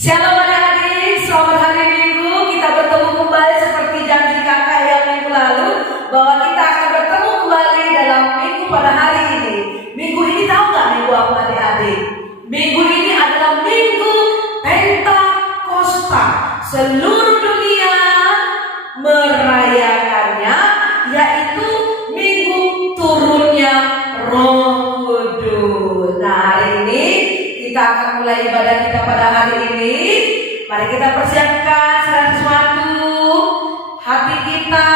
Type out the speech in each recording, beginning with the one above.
Shalom adik-adik, selamat hari Minggu. Kita bertemu kembali seperti janji kakak yang minggu lalu, bahwa kita akan bertemu kembali dalam minggu pada hari ini. Minggu ini tahu gak minggu apa adik-adik? Minggu ini adalah minggu Pentakosta. Seluruh dunia merayakannya, yaitu minggu turunnya Roh Kudus. Nah, hari ini kita akan mulai ibadah kita pada hari ini. Mari kita persiapkan segala sesuatu hati kita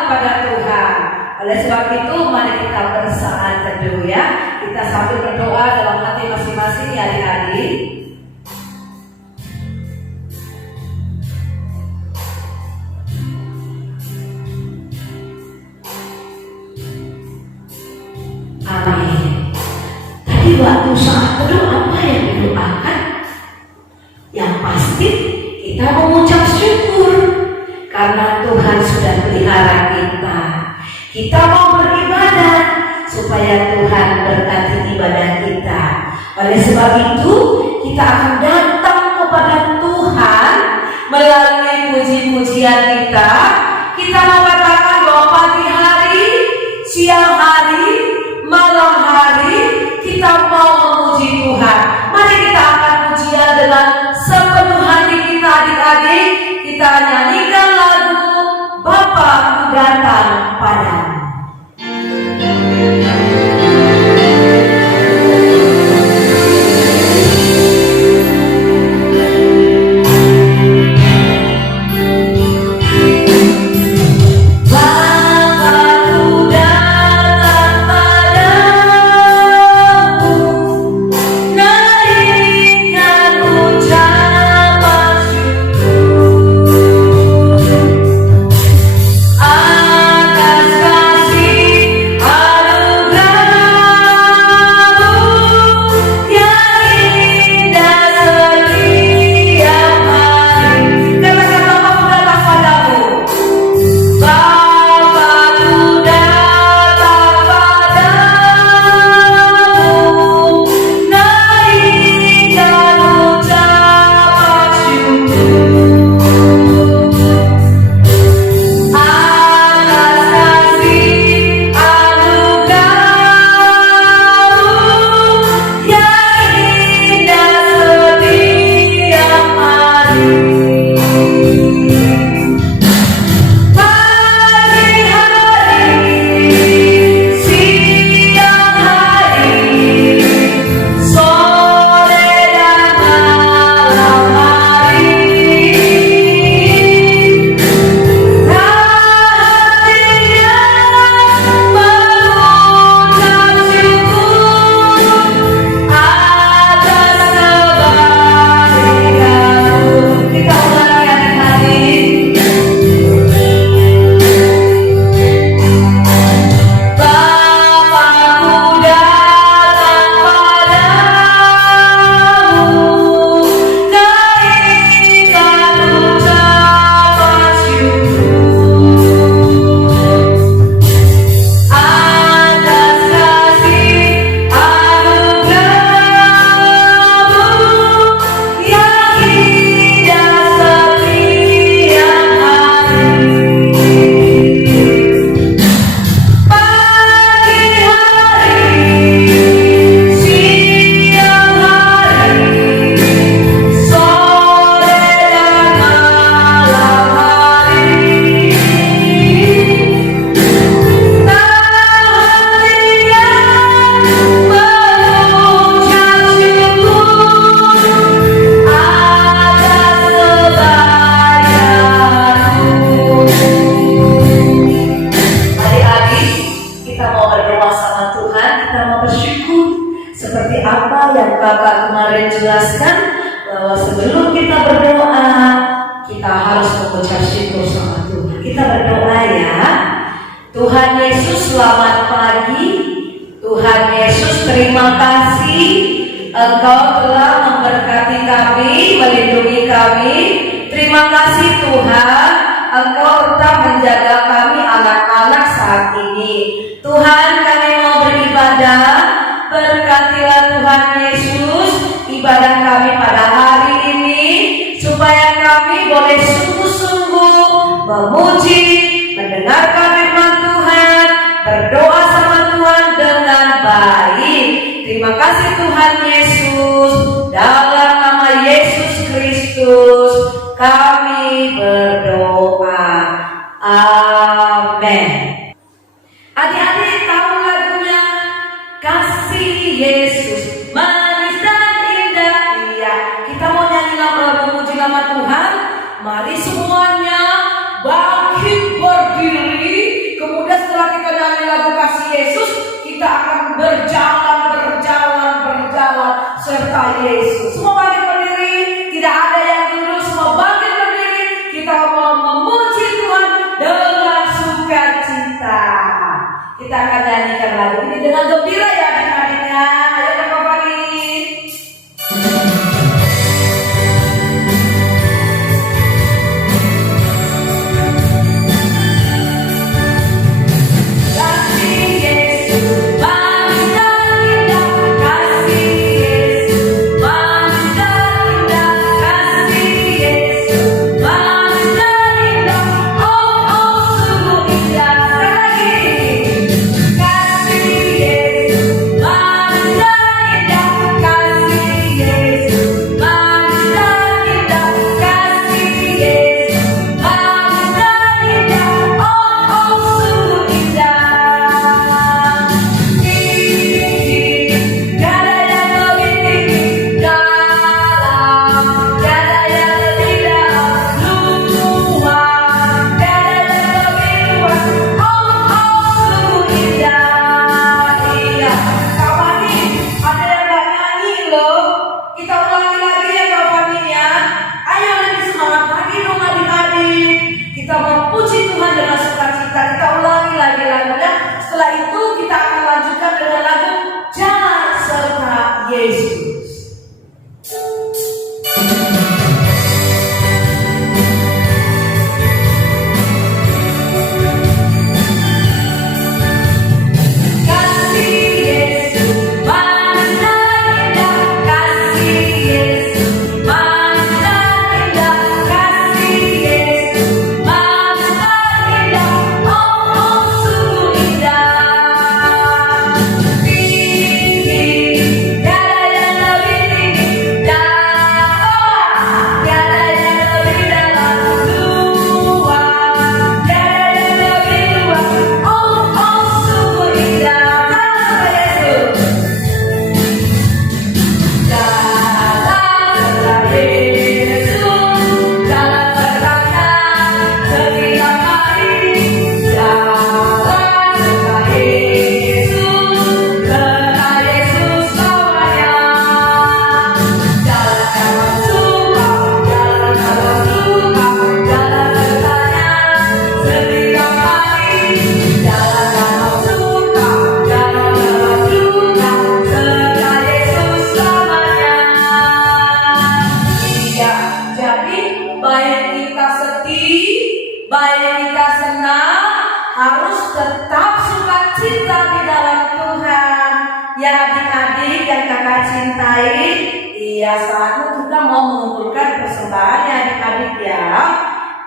kepada Tuhan. Oleh sebab itu, mari kita bersaat teduh ya. Kita sambil berdoa dalam hati masing-masing ya adik-adik. Amin. Tadi waktu saat teduh apa yang didoakan? Yang pasti kita mengucap syukur karena Tuhan sudah pelihara kita. Kita mau beribadah supaya Tuhan berkati ibadah kita. Oleh sebab itu kita akan datang kepada Tuhan melalui puji-pujian kita. Kita mau katakan bahwa pagi hari, siang hari, malam hari kita mau memuji Tuhan. Mari kita angkat pujian dengan sepenuh hati kita adik-adik. Kita nyanyikan lagu Bapa Ku Datang Padamu. Berkatilah Tuhan Yesus ibadah kami pada hari ini. kami boleh sungguh-sungguh memuji, mendengarkan firman Tuhan, berdoa sama Tuhan dengan baik. Terima kasih Tuhan Yesus, dalam nama Yesus Kristus kami berdoa. Amin. Adik-adik tahu lagunya? Kasih Yesus manis dan indah. Iya, kita mau nyanyi lagu memuji nama Tuhan. Mari semuanya bangkit berdiri. Kemudian setelah kita nyanyi lagu kasih Yesus, kita akan berjalan serta Yesus. Semua bangkit berdiri, tidak ada yang duduk, semua bangkit berdiri. Kita mau memuji Tuhan dengan sukacita. Kita akan nyanyikan lagu ini dengan gembira ya adik-adiknya. Ayo Kak Fani.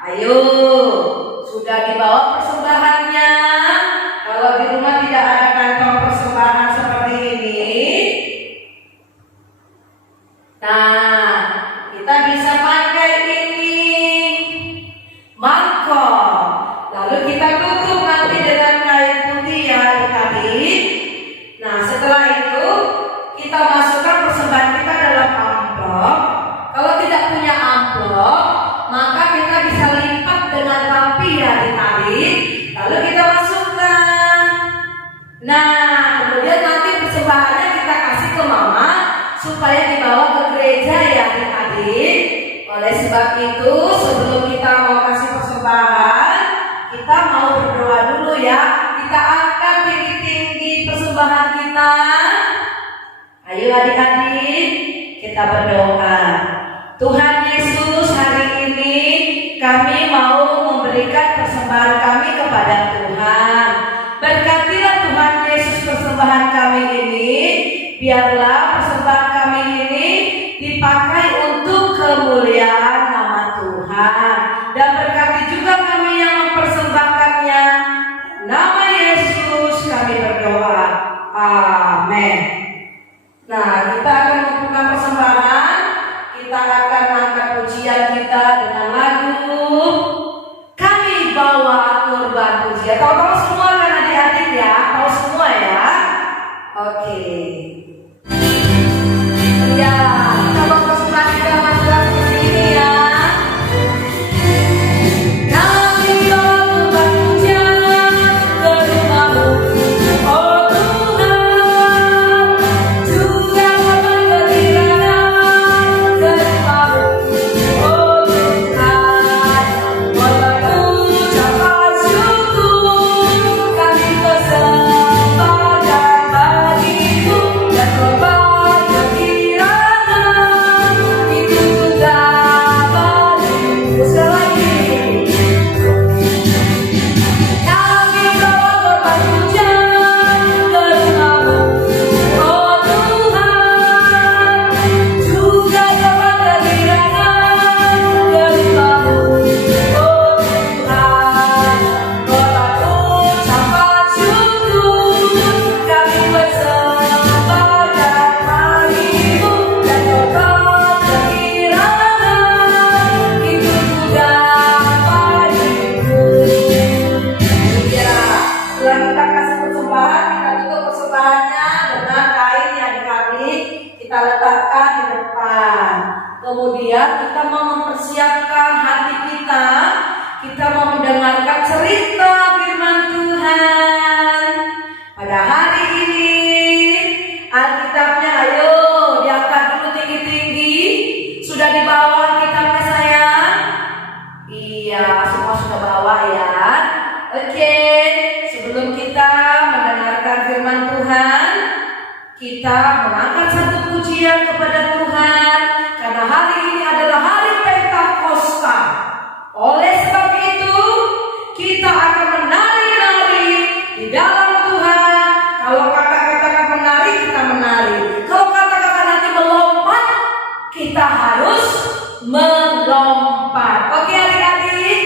Ayo, sudah dibawa persembahannya. Kalau di rumah tidak ada kantong persembahan seperti ini, nah kita bisa pakai ini mangkok. Lalu kita tutup nanti dengan kain putih ya adik-adik. Nah setelah itu kita masukkan persembahan kita dalam amplop. Kalau tidak punya amplop, maka kita bisa lipat dengan rapi ya adik-adik. Lalu kita masukkan. Nah, kemudian nanti persembahannya kita kasih ke mama supaya dibawa ke gereja ya adik-adik. Oleh sebab itu, sebelum kita mau kasih persembahan, kita mau berdoa dulu ya. Kita angkat tinggi-tinggi persembahan kita. Ayo adik-adik, kita berdoa. Tuhan Yesus, hari ini kami mau memberikan persembahan kami kepada Tuhan. Berkatilah Tuhan Yesus persembahan kami ini. Biarlah persembahan kami ini dipakai untuk kemuliaan nama Tuhan. kami bawa korban pujian. Tahu-tahu semua kan adik-adik ya? Tahu semua ya? Oke. Ya, kita bawa persembahan kita masuk ke sini ya. Kami bawa korban pujian ke rumah-Mu, oh Tuhan. Juga korban kegirangan ke rumah-Mu, oh Tuhan. Korban ucapan syukur kami persembahkan bagi-Mu, dan korban kegirangan itu juga bagi-Mu. Sekali lagi. Kami bawa korban pujian ke rumah-Mu, oh Tuhan. Juga korban kegirangan ke rumah-Mu, oh Tuhan. Korban ucapan syukur kami persembahkan bagi-Mu, dan korban kegirangan itu juga bagi-Mu. Ya, setelah kita kasih persembahan, kita tutup persembahannya dengan kain yang adik-adik kita letakkan di depan. Kemudian kita mau mempersiapkan hati kita, kita mau mendengarkan cerita firman Tuhan. Pada hari ini, Alkitabnya ayo diangkat dulu tinggi-tinggi. Sudah dibawa Alkitabnya sayang? Iya, semua sudah bawa ya. Oke, sebelum kita mendengarkan firman Tuhan, kita mengangkat satu pujian kepada Tuhan, karena hari ini adalah hari Pentakosta. Oleh sebab itu, kita akan menari-nari di dalam Tuhan. Kalau kakak katakan menari, kita menari. Kalau kata-kata nanti melompat, kita harus melompat. Oke adik-adik?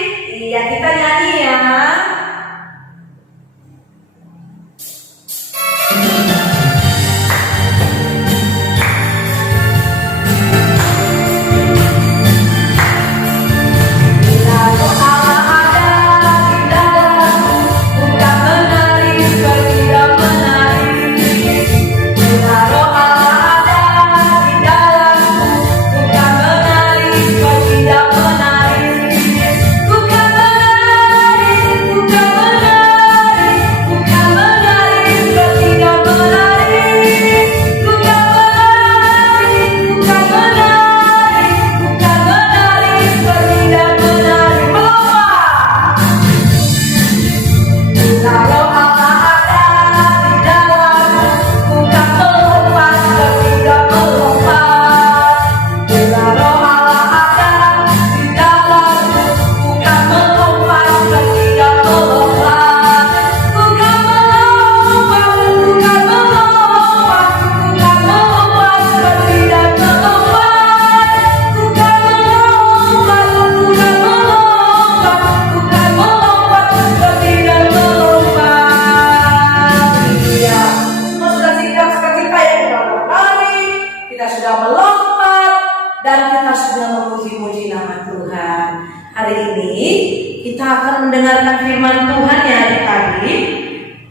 Iya, kita nyanyi ya. Bila doa ada di dalammu, bukan menari seperti tidak menari. Bila doa ada di dalammu, bukan menari seperti tidak menari. Bukan menari, bukan menari, bukan menari seperti tidak menari. Bukan menari, bukan menari, bukan menari seperti tidak menari. Melompat. Kalau Allah ada di dalammu, bukan melompat seperti tidak melompat. Kalau Allah ada di dalammu, bukan melompat seperti tidak melompat. Bukan melompat, bukan melompat, bukan melompat seperti tidak melompat. Bukan melompat, bukan melompat, bukan melompat seperti tidak melompat. Iya, semua sudah sikap seperti kayak kita berlari, kita sudah melompat, dan kita sudah memuji-muji nama Tuhan. Hari ini kita akan mendengarkan firman Tuhan ya adik-adik.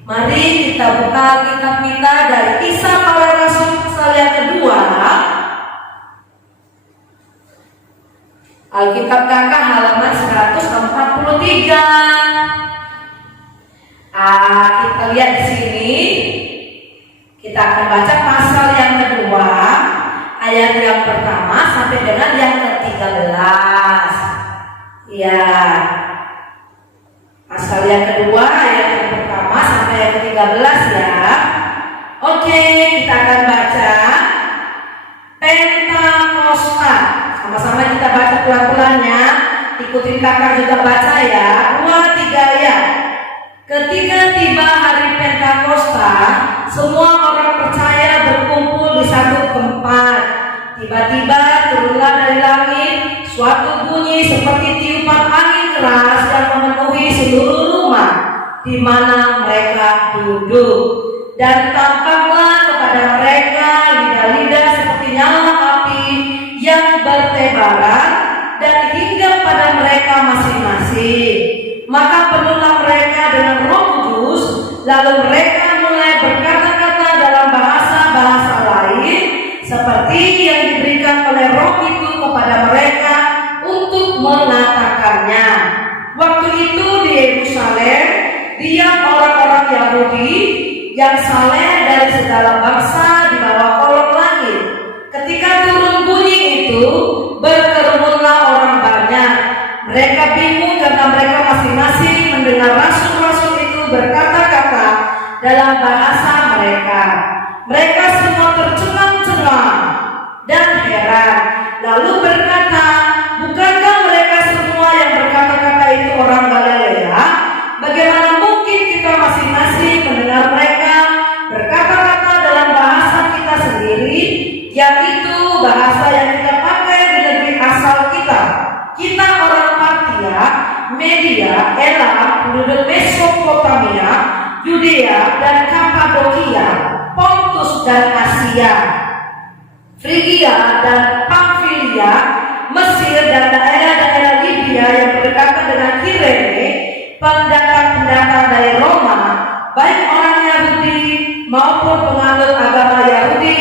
Mari kita buka kitab kita dari Kisah Para Rasul pasal yang kedua. Alkitab kakak halaman 143. Kita lihat di sini. Kita akan baca pasal yang kedua, ayat yang pertama sampai dengan yang ke-13. Ya. Pasal yang kedua, ayat yang pertama sampai yang ke-13 ya. Oke, kita akan baca Pentakosta. Sama-sama kita baca pelan-pelannya. Ikutin kakak juga baca ya. 2, 3 ya. Ketika tiba hari Pentakosta, semua orang percaya berkumpul di satu tempat. Tiba-tiba turunlah dari langit suatu bunyi seperti tiupan angin keras yang memenuhi seluruh rumah di mana mereka duduk. Dan tampaklah kepada mereka lidah-lidah seperti nyala api yang bertebaran dan hingga pada mereka masing Lalu mereka mulai berkata-kata dalam bahasa-bahasa lain seperti yang diberikan oleh Roh itu kepada mereka untuk mengatakannya. Waktu itu di Yerusalem diam orang-orang Yahudi yang saleh dari segala bangsa di bawah kolong langit. Ketika turun bunyi itu, berkerumunlah orang banyak. Mereka bingung karena mereka masing-masing mendengar rasul-rasul itu berkata-kata dalam bahasa mereka. Mereka semua tercengang-cengang dan heran, lalu berkata, bukankah mereka semua yang berkata-kata itu orang Galilea? Bagaimana mungkin kita masing-masing mendengar mereka berkata-kata dalam bahasa kita sendiri, yaitu bahasa yang kita pakai di negeri asal kita? Kita orang Partia, Media, Elam, penduduk Mesopotamia, Yudea dan Kapadokia, Pontus dan Asia, Frigia dan Pamfilia, Mesir dan daerah-daerah Libya yang berdekatan dengan Kirene, pendatang-pendatang dari Roma, baik orang Yahudi maupun penganut agama Yahudi,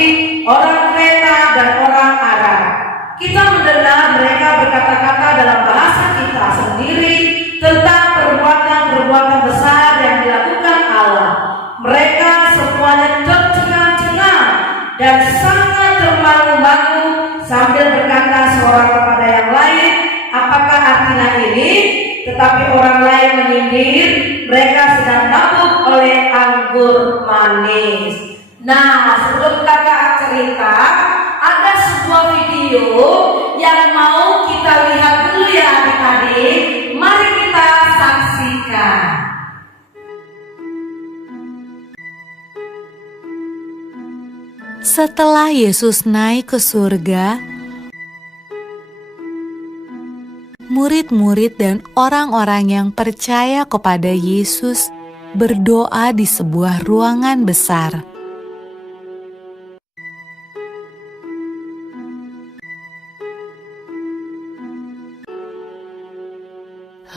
orang Kreta dan orang Arab. Kita mendengar mereka berkata-kata dalam bahasa kita sendiri tentang perbuatan-perbuatan besar yang dilakukan Allah. Mereka semuanya tercengang-cengang dan sangat termangu-mangu sambil berkata seorang kepada yang lain, apakah artinya ini? Tetapi orang lain menyindir, mereka sedang mabuk oleh anggur manis. Nah, sebelum kakak cerita, ada sebuah video yang mau kita lihat dulu ya adik-adik. Mari kita saksikan. Setelah Yesus naik ke surga, murid-murid dan orang-orang yang percaya kepada Yesus berdoa di sebuah ruangan besar.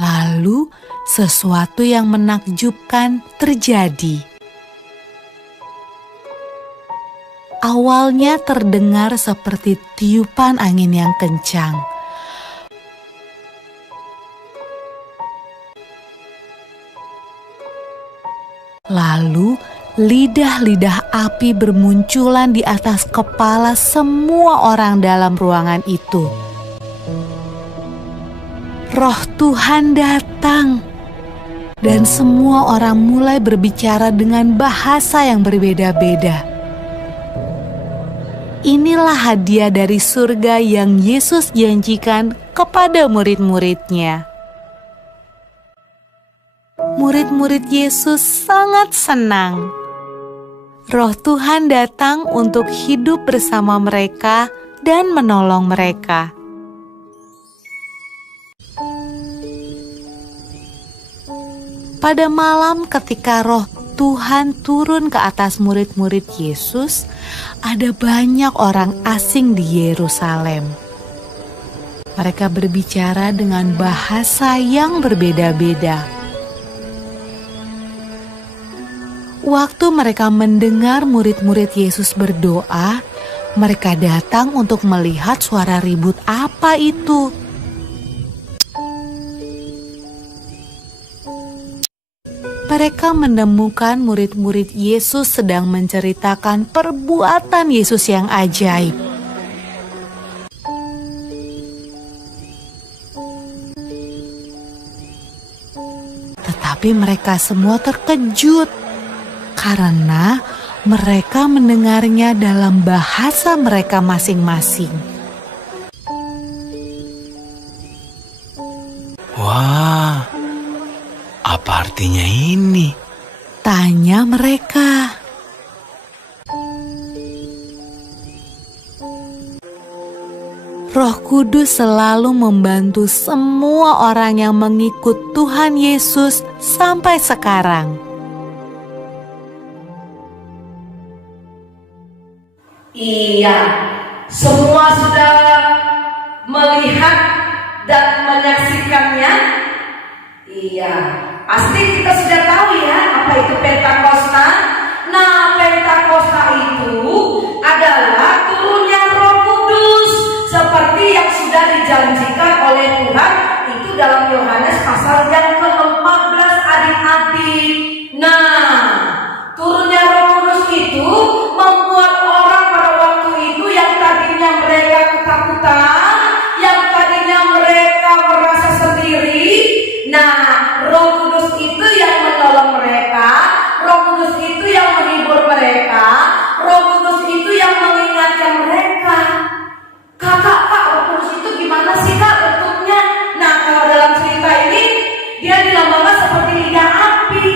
Lalu, sesuatu yang menakjubkan terjadi. Awalnya terdengar seperti tiupan angin yang kencang. Lalu, lidah-lidah api bermunculan di atas kepala semua orang dalam ruangan itu. Roh Tuhan datang, dan semua orang mulai berbicara dengan bahasa yang berbeda-beda. Inilah hadiah dari surga yang Yesus janjikan kepada murid-muridnya. Murid-murid Yesus sangat senang. Roh Tuhan datang untuk hidup bersama mereka dan menolong mereka. Pada malam ketika Roh Tuhan turun ke atas murid-murid Yesus, ada banyak orang asing di Yerusalem. Mereka berbicara dengan bahasa yang berbeda-beda. Waktu mereka mendengar murid-murid Yesus berdoa, mereka datang untuk melihat suara ribut apa itu. Mereka menemukan murid-murid Yesus sedang menceritakan perbuatan Yesus yang ajaib. Tetapi mereka semua terkejut karena mereka mendengarnya dalam bahasa mereka masing-masing. Wah, apa artinya ini? Tanya mereka. Roh Kudus selalu membantu semua orang yang mengikut Tuhan Yesus sampai sekarang. Iya, semua sudah melihat dan menyaksikannya. Iya, Pasti kita sudah tahu ya apa itu Pentakosta. Nah, Pentakosta itu adalah turunnya Roh Kudus seperti yang sudah dijanjikan oleh Tuhan itu dalam Yohanes pasal yang ke-14 adik-adik. Nah, turunnya Roh Kudus itu membuat orang pada waktu itu yang tadinya mereka ketakutan, yang tadinya mereka merasa sendiri. Nah, Roh Kudus itu yang menolong mereka, Roh Kudus itu yang menghibur mereka, Roh Kudus itu yang mengingatkan mereka. Kak, Roh Kudus itu gimana sih Kak bentuknya? Nah, kalau dalam cerita ini dia dilambangkan seperti lidah api.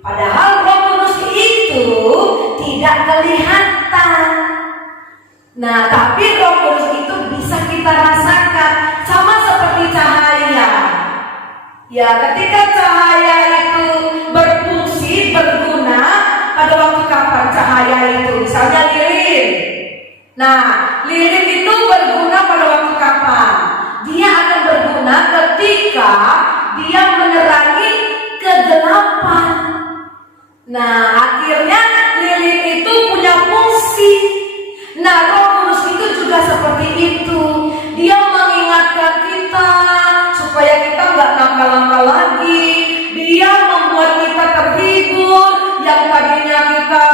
Padahal Roh Kudus itu tidak kelihatan. Nah, tapi Roh Kudus itu bisa kita rasakan, sama seperti cahaya. Ya, ketika cahaya itu berfungsi, berguna, pada waktu kapan cahaya itu? Misalnya lilin. Nah, lilin itu berguna pada waktu kapan? Dia akan berguna ketika dia menerangi kegelapan. Nah, akhirnya lilin itu punya fungsi. Nah, Roh Kudus itu juga seperti itu. Dia mengingatkan kita supaya kita nggak nakal-nakal lagi. Dia membuat kita terhibur. Yang tadinya kita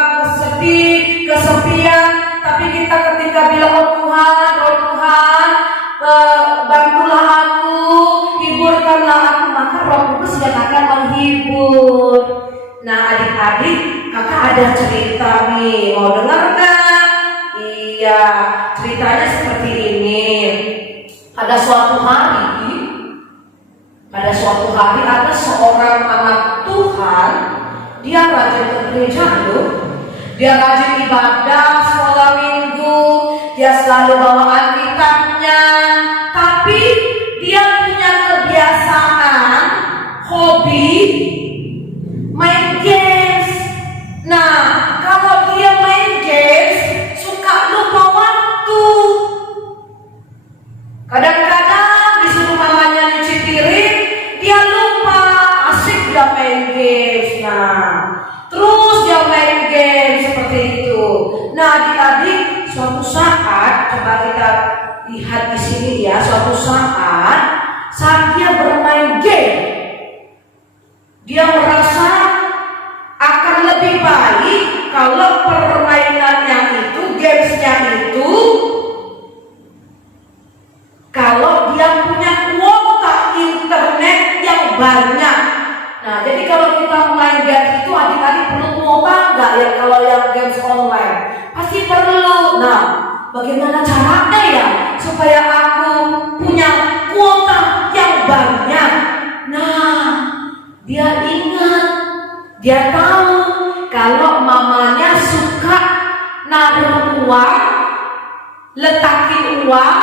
sedih, kesepian, tapi kita ketika bilang, oh Tuhan, bantulah aku, hiburkanlah aku, maka Roh Kudus yang akan menghibur. Nah, adik-adik, kakak ada cerita nih, mau dengar nggak? Iya, ceritanya seperti ini. Pada suatu hari ada seorang anak Tuhan. Dia rajin ke gereja loh. Dia rajin ibadah, sekolah minggu. Dia selalu bawa Alkitabnya. Tapi dia punya kebiasaan, hobi main games. Nah, kalau dia main games suka lupa waktu. Kadang-kadang disuruh mamanya nyuci piring, dia lupa, asik dia main games. Nah, terus dia main game seperti itu. Nah, adik-adik, suatu saat coba kita lihat di sini ya. Suatu saat dia bermain game, dia merasa akan lebih baik kalau permainannya itu, gamesnya itu, kalau dia punya kuota internet yang banyak. Nah, jadi kalau kita main games itu adik-adik perlu kuota enggak ya? Kalau yang games online pasti perlu. Nah, bagaimana caranya ya supaya aku punya kuota yang banyak? Nah, dia ingat, dia tahu kalau mamanya suka naruh uang, letakin uang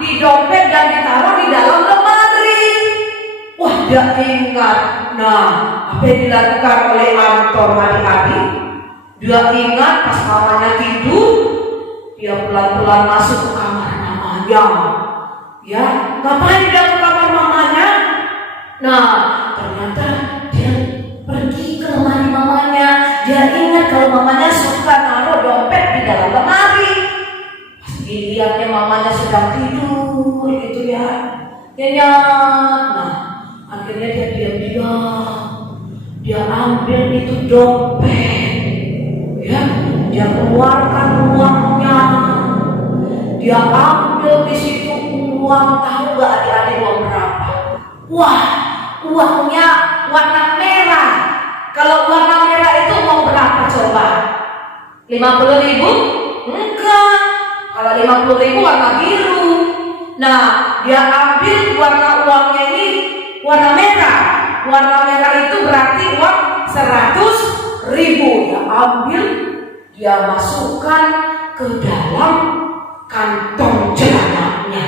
di dompet dan ditaruh di dalam lemari. Wah, dia ingat. Nah, apa yang dilakukan oleh Anton adik-adik? Dia ingat pas mamanya tidur, dia pelan-pelan masuk ke kamar mamanya. Ya, ngapain dia ke kamar mamanya? Nah, ternyata dia pergi ke lemari mamanya. Dia ingat kalau mamanya suka naruh dompet di dalam lemari. Pas dilihatnya mamanya sedang tidur gitu ya. Nah, akhirnya dia diam-diam, dia ambil itu dompet, ya, dia keluarkan uangnya, dia ambil di situ uang. Tahu nggak adik-adik uang berapa? Wah, uangnya warna merah. Kalau warna merah itu uang berapa coba? 50.000? Enggak. Kalau 50.000 warna biru. Nah, dia ambil warna uangnya ini warna merah. Warna merah itu berarti uang 100.000. Dia ambil, dia masukkan ke dalam kantong celananya.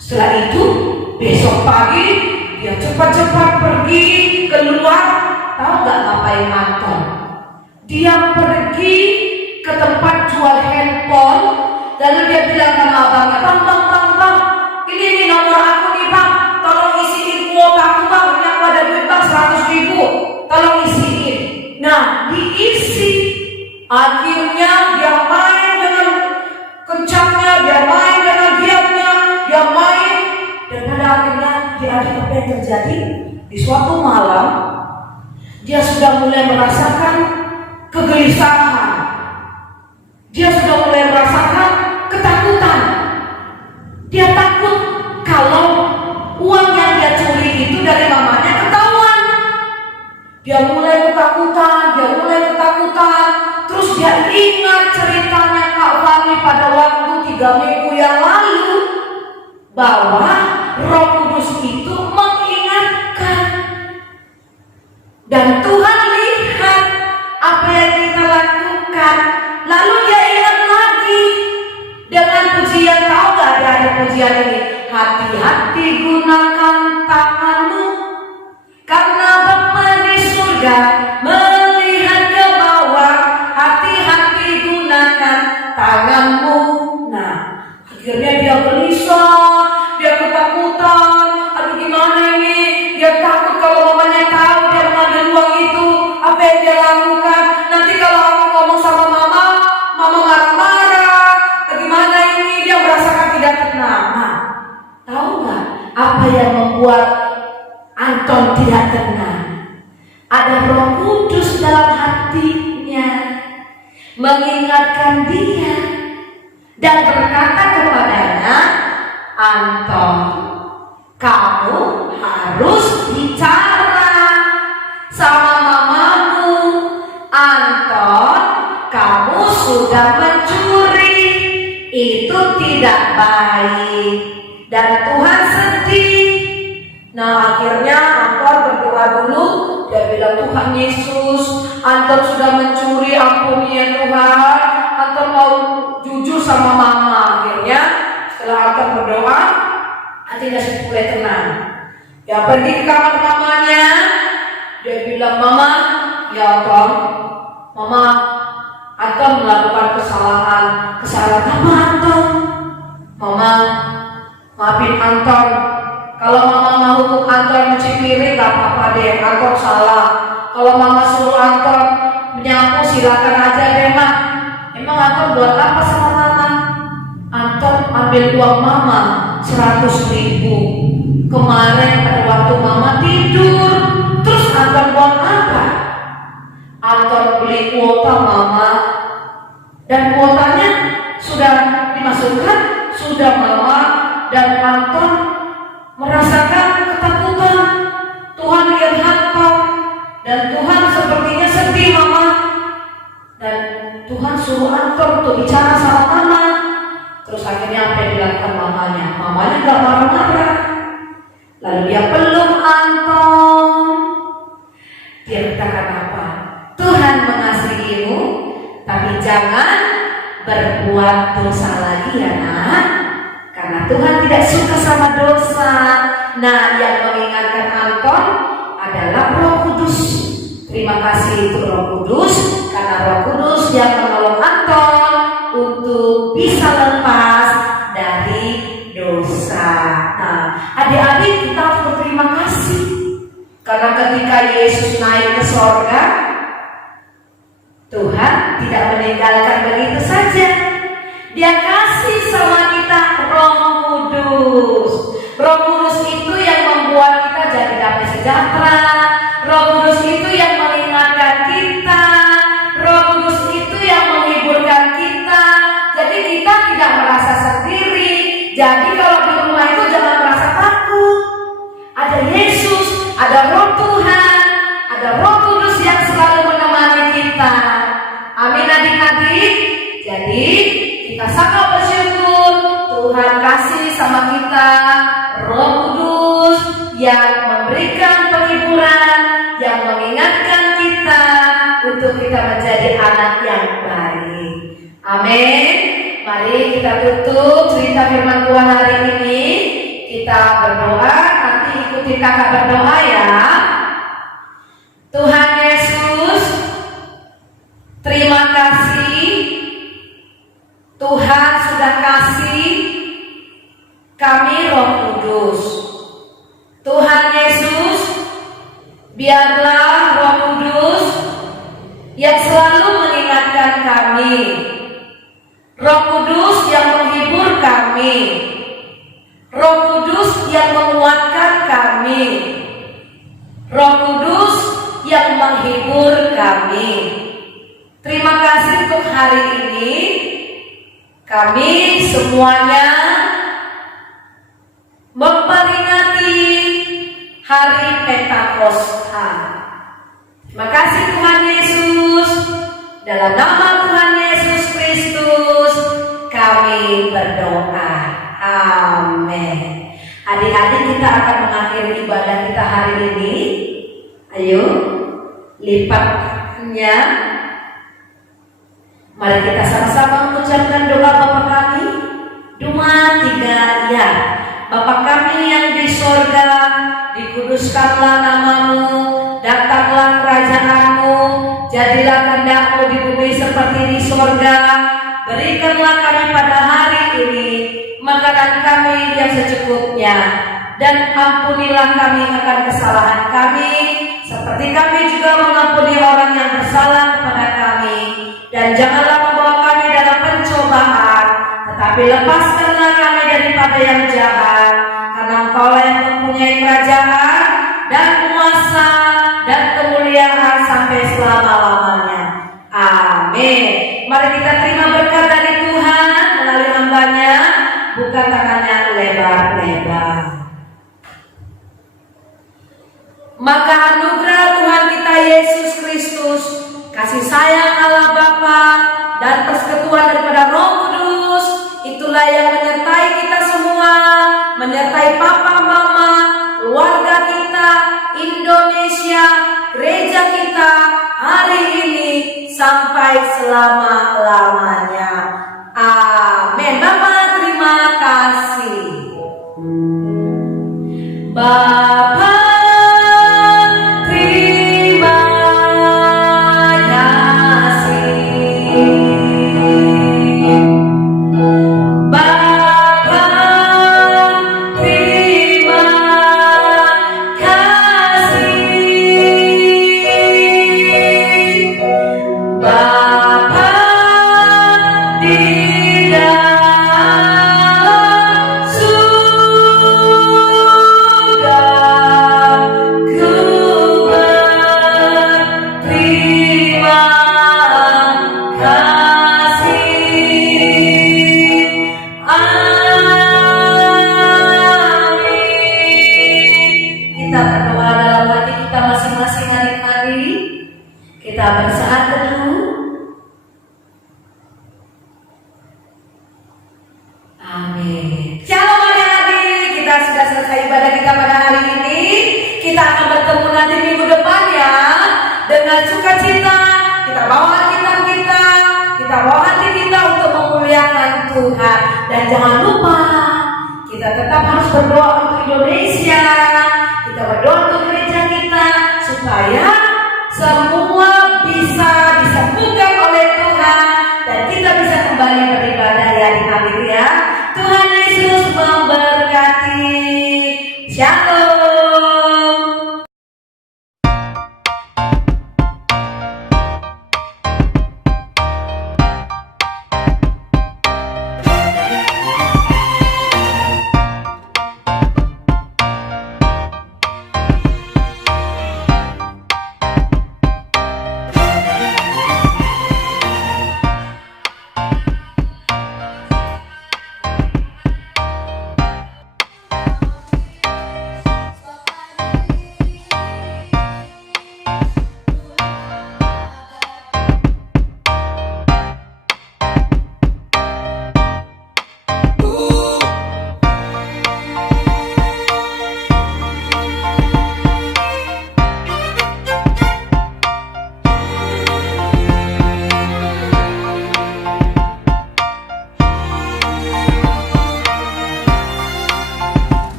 Setelah itu besok pagi dia cepat-cepat pergi keluar. Tahu gak ngapain Anton? Dia pergi ke tempat jual handphone. Lalu dia bilang sama abangnya, bang, ini nomor aku nih bang, tolong isiin kuota aku bang, ini aku ada tadi apa yang terjadi? Di suatu malam, dia sudah mulai merasakan kegelisahan. Dia sudah mulai merasakan ketakutan. Dia takut kalau uang yang dia curi itu dari mamanya ketahuan. Dia mulai ketakutan, terus dia ingat ceritanya Kak Fani pada waktu 3 minggu yang lalu, bahwa Roh Kudus itu mengingatkan. Dan Tuhan lihat apa yang kita lakukan, lalu dia ingat lagi dengan pujian. Tahu gak ada pujian ini? Hati-hati gunakan tanganmu, karena Bapa di surga melihat ke bawah. Hati-hati gunakan tanganmu. Nah, akhirnya dia gelisah, dia ketakutan. Aduh, gimana ini? Dia takut kalau mamanya tahu dia mengambil uang itu. Apa yang dia lakukan? Nanti kalau aku ngomong sama mama marah-marah. Bagaimana ini? Dia merasakan tidak tenang. Nah, tahu nggak apa yang membuat Anton tidak tenang? Ada Roh Kudus dalam hatinya mengingatkan dia dan berkata kepadanya, Anton, kamu harus bicara sama mamamu. Anton, kamu sudah mencuri, itu tidak baik dan Tuhan sedih. Nah, akhirnya Anton berdoa dulu. Dia bilang, Tuhan Yesus, Anton sudah mencuri, ampuni ya Tuhan. Anton mau jujur sama mama. Akhirnya setelah Anton berdoa, hatinya mulai tenang. Dia pergi ke kamar mamanya. Dia bilang, Mama, ya Anton, Mama, Anton melakukan kesalahan apa Anton? Mama, maafin Anton. Kalau mama mau hukum Anton mencuci piring, gak apa-apa deh, Anton salah. Kalau mama suruh Anton menyapu, silakan aja deh, Mak. Emang Anton buat apa sama mama? Anton ambil uang mama 100.000 kemarin pada waktu mama tidur. Terus Anton buat apa? Anton beli kuota mama, dan kuotanya sudah dimasukkan, sudah mama dan Anton merasakan ketakutan. Tuhan lihat Anton dan Tuhan sepertinya sedih mama, dan Tuhan suruh Anton untuk bicara sama mama. Terus akhirnya apa yang dilakukan mamanya? Mamanya gak marah-marah, lalu dia peluk Anton. Dia katakan apa? Tuhan mengasihimu, tapi jangan berbuat dosa lagi ya nak, karena Tuhan tidak suka sama dosa. Nah, yang mengingatkan Anton adalah Roh Kudus. Terima kasih untuk Roh Kudus, karena Roh Kudus yang menolong Anton untuk bisa lepas dari dosa. Nah, adik-adik, kita harus berterima kasih, karena ketika Yesus naik ke sorga, Tuhan tidak meninggalkan begitu saja. Dia kasih sama kita Roh Kudus. Roh Kudus itu yang membuat kita jadi damai sejahtera. Roh Kudus itu yang mengingatkan kita. Roh Kudus itu yang menghiburkan kita. Jadi kita tidak merasa sendiri. Jadi kalau di rumah itu jangan merasa takut. Ada Yesus, ada Roh Tuhan, ada Roh Kudus yang selalu menemani kita. Amin adik-adik. Jadi kita sangat bersyukur Tuhan kasih sama kita Roh Kudus yang memberikan penghiburan, yang mengingatkan kita untuk kita menjadi anak yang baik. Amin. Mari kita tutup cerita firman Tuhan hari ini. Kita berdoa, nanti ikuti kakak berdoa ya. Tuhan Yesus, terima kasih Tuhan sudah kasih kami Roh Kudus. Tuhan Yesus, biarlah Roh Kudus yang selalu mengingatkan kami, Roh Kudus yang menghibur kami, Roh Kudus yang menguatkan kami. kami. Terima kasih untuk hari ini. Kami semuanya memperingati hari Pentakosta. Terima kasih Tuhan Yesus. Dalam nama Tuhan Yesus Kristus kami berdoa. Amin. Adik-adik, kita akan mengakhiri ibadah kita hari ini. Ayo, lipatnya. Mari kita sama-sama mengucapkan doa Bapa kami. 2, 3, ya. Bapa kami yang di sorga, dikuduskanlah namamu, datanglah kerajaan-Mu, jadilah kehendak-Mu di bumi seperti di sorga. Berikanlah kami pada hari ini makanan kami yang secukupnya, dan ampunilah kami akan kesalahan kami, seperti kami juga mengampuni orang yang bersalah kepada kami. Dan janganlah membawa kami dalam pencobaan, tetapi lepaskanlah kami daripada yang jahat, karena Engkaulah yang mempunyai kerajaan dan kuasa dan kemuliaan sampai selama-lamanya. Amin. Mari kita terima berkat dari Tuhan melalui hamba-Nya. Buka tangannya lebar-lebar. Maka anugerah Tuhan kita Yesus Kristus, kasih sayang Allah Bapa, dan persekutuan daripada Roh Kudus, itulah yang menyertai kita semua, menyertai papa, mama, keluarga kita, Indonesia, gereja kita hari ini sampai selama-lamanya. Amin. Bapa, terima kasih. Bapa, terima kasih. Bapa, terima kasih. Bapa di dalam surga, ku berterima kasih. Amin. Kita berdoa dalam hati kita masing-masing adik-adik. Kita bersaat teduh. Amin. Shalom adik-adik, kita sudah selesai ibadah kita pada hari ini. Kita akan bertemu nanti minggu depan ya. Dengan sukacita, kita bawa Alkitab kita bawa hati kita untuk memuliakan Tuhan. Dan jangan lupa, kita tetap harus berdoa untuk Indonesia.